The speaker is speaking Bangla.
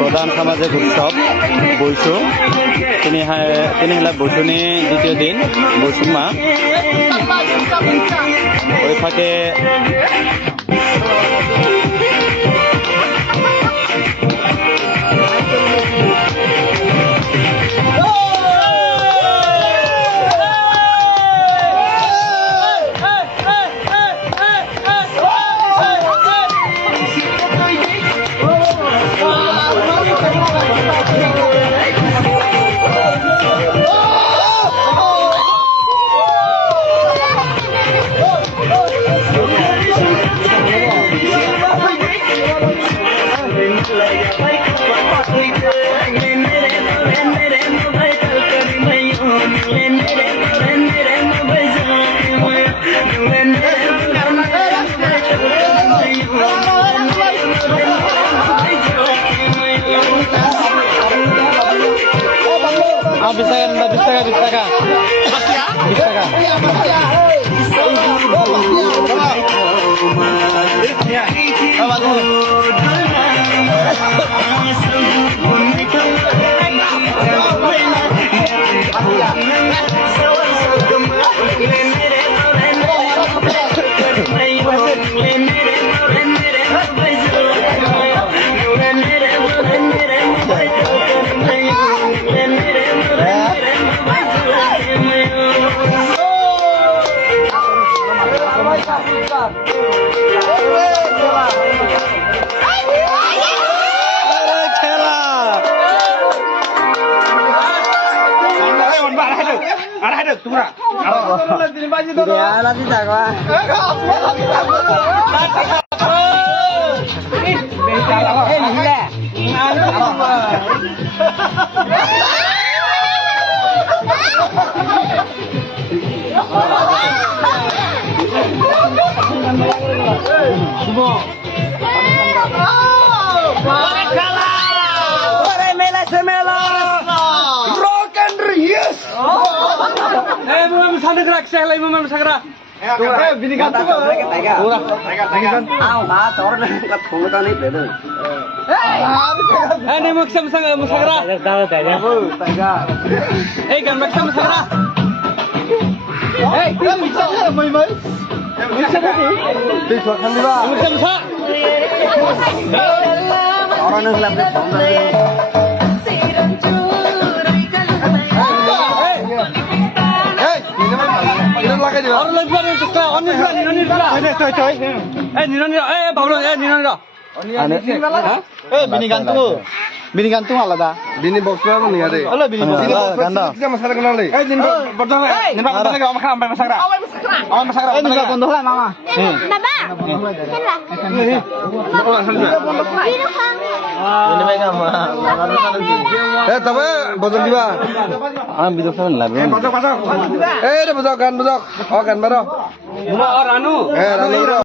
প্রধান সামাজিক উৎসব বৈশু তিনি হল বৈশুনি দ্বিতীয় দিন বৈশুমা ওই ফাঁকে Bis Bini gantung alada. Bini box berapa nih ada? Halo bini box. Ganda. Kita masalah kenal nih. Bini berdua. Nih pak berdua lagi makan sampai masak. Awan masak. Ini nggak kondoh lah mama. Baba. Kenapa? Ini. Ini mereka mah. Tapi bocor juga. Bidok sana lah. Bocor. Bocor kan bocor. Oh kan baru. Ranu. Ranu.